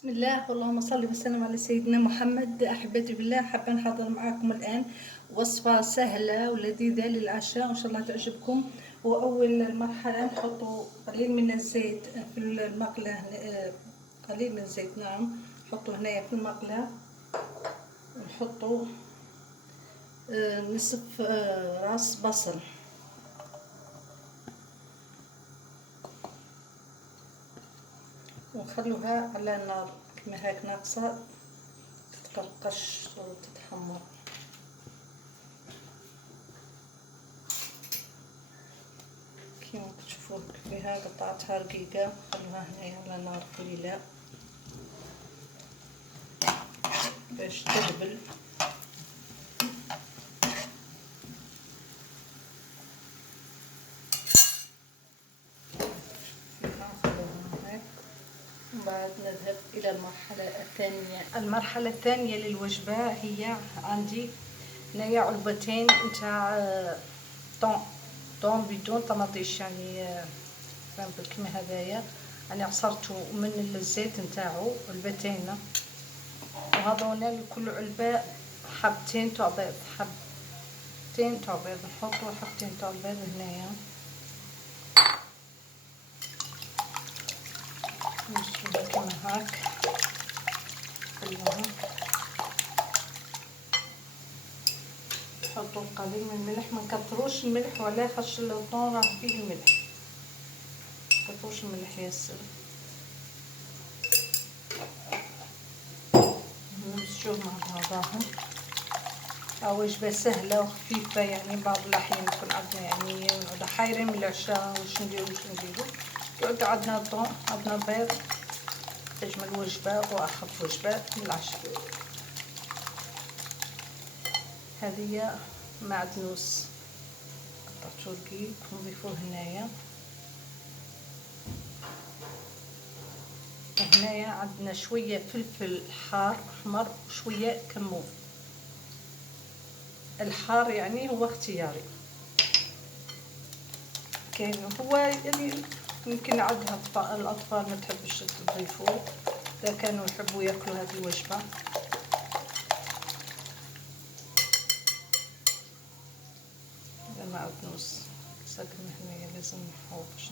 بسم الله اللهم صل وسلم على سيدنا محمد. احبتي بالله، حابه نحضر معكم الان وصفه سهله ولذيذه للعشاء وان شاء الله تعجبكم. واول مرحله نحط قليل من الزيت في المقله، قليل من الزيت، نعم، نحطه هنايا في المقله. نحطه نصف راس بصل، ونخلوها على نار كما هاك ناقصه تتقرقش وتتحمر. كيما تشوفوا فيها قطعتها رقيقة، خلوها هنايا على نار قليلة باش تذبل. ومن بعد نذهب إلى المرحلة الثانية. المرحلة الثانية للوجبة هي عندي هنايا علبتين نتاع طون بدون طماطيش، يعني كيما هذايا، يعني عصرته من الزيت نتاعو علبتين، وهذونا لكل علبة حبتين تاع بيض، حبتين تاع بيض، نحطو حبتين تاع البيض هنايا، نشوفها كيما هاك كلها. نحطو قليل من الملح، ما نكثروش الملح ولا خاطش الطون راه فيه الملح، ما نكثروش الملح ياسر. نمزجوه مع بعضاهم. وجبة سهلة وخفيفة، يعني بعض الأحيان يكون عندنا يعني نقعدو حايرين من العشاء واش نديرو يقعد عندنا طون، عندنا بيض، أجمل وجبة وأخف وجبة للعشاء. هذه معدنوس قطعته رقيق نضيفوه هنايا. وهنايا عندنا شوية فلفل حار أحمر وشوية كمون. الحار يعني هو اختياري، كاين هو يعني يمكن عندها الأطفال ما تحبش تضيفوه، إذا كانوا يحبوا ياكلوا هذه الوجبة. معدنوس ساقنا هنايا لازم نحاول باش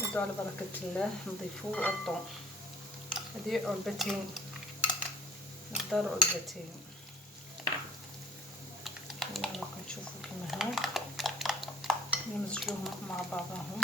نبدو على بركة الله. نضيفو الطون، هذه علبتين، نقدر علبتين كما راكم تشوفوا كيما هاك. نمزجوهم مع بعضهم.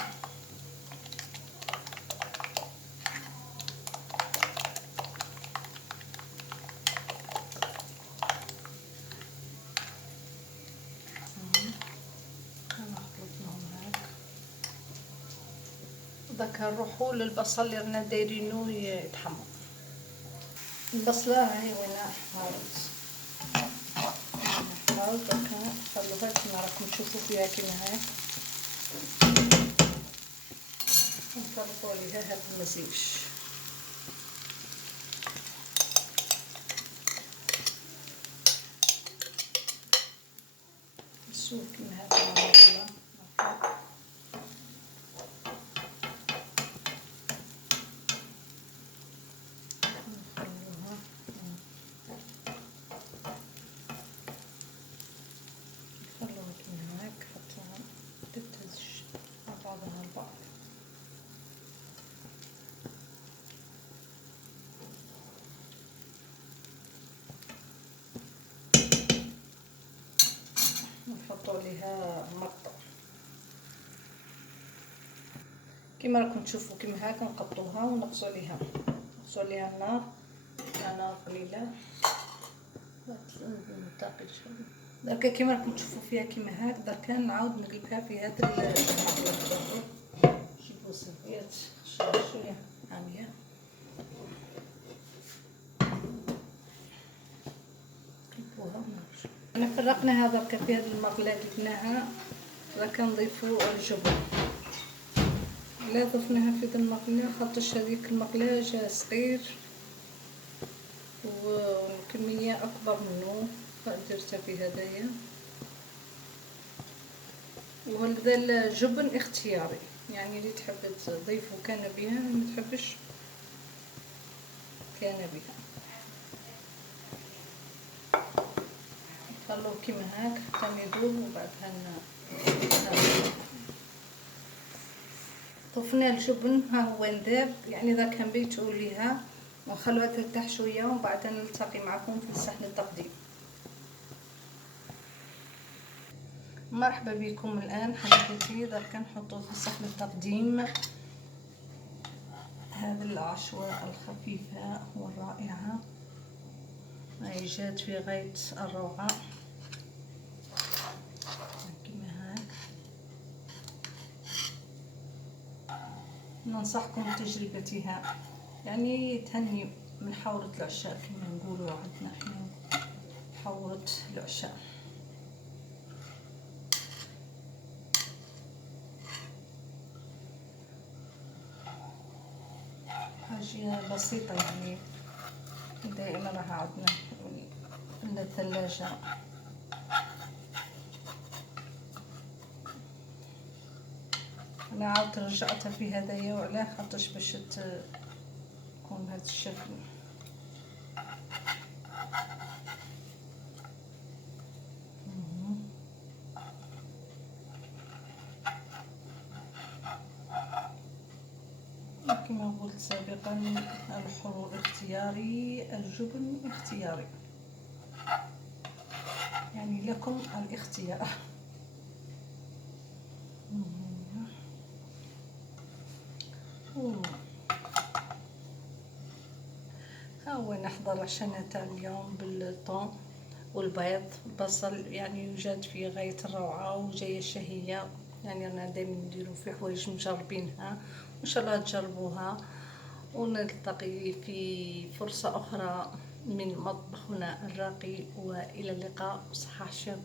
داك نروحو للبصل اللي رانا دايرينو يتحمر. البصله هاهي وين حمرت، داك نخلوها كيما راكم تشوفوا فيها كيما هاك، ونفرطو عليها هاد المزيج. نشوف كيما هاك البصله نخلوها كيما هاك حتى تتهز مع بعضها البعض. نحطو عليها مرطة كيما راكم تشوفوا كيما هاك، نقطوها ونقصوا عليها النار على نار قليله. دركا كيما راكم تشوفوا فيها كيما هاك، دركا نعاود نقلبها في هذا المقله. شوفوا صفيات شويه عاميه. نقلبوها ونرجعو. انا فرقنا هذا دركا في هذه المقله قلبناها، دركا نضيفوا الجبن. لا ضفناها في ذا المقله خاطرش هذيك المقله جا صغير وكميه اكبر منه، فدرتها في هدايا. وهذا الجبن اختياري، يعني اللي تحب تضيفه كان بها، ما تحبش كان بها. نخلوه كيما هاك حتى يذوب وبعدها طفنا الجبن. ها هو نذاب، يعني اذا كان بيتو ليها ونخلوها ترتاح شويه وبعدها نلتقي معكم في صحن التقديم. مرحبا بكم الان حبيبتي. درك نحطو في صحن التقديم هذه العشوة الخفيفة والرائعة، هاي جات في غاية الروعة كما هاك. ننصحكم بتجربتها، يعني تهني من حورة العشاء كما نقولوا عندنا احنا، حورة العشاء. حاجة بسيطة يعني، دائما راح عندنا في الثلاجة. انا عاودت رجعتها في هدايا وعلاه خاطرش باش تكون بهذا الشكل. كما قلت سابقا الحلول اختياري، الجبن اختياري، يعني لكم الاختيار. ها هو نحضر عشانا تاع اليوم بالطون والبيض البصل، يعني يوجد في غاية الروعة وجاية شهية. يعني انا دائما نديرو في حوايج مجربينها وان شاء الله تجربوها. ونلتقي في فرصة اخرى من مطبخنا الراقي، والى اللقاء. صحة الشام.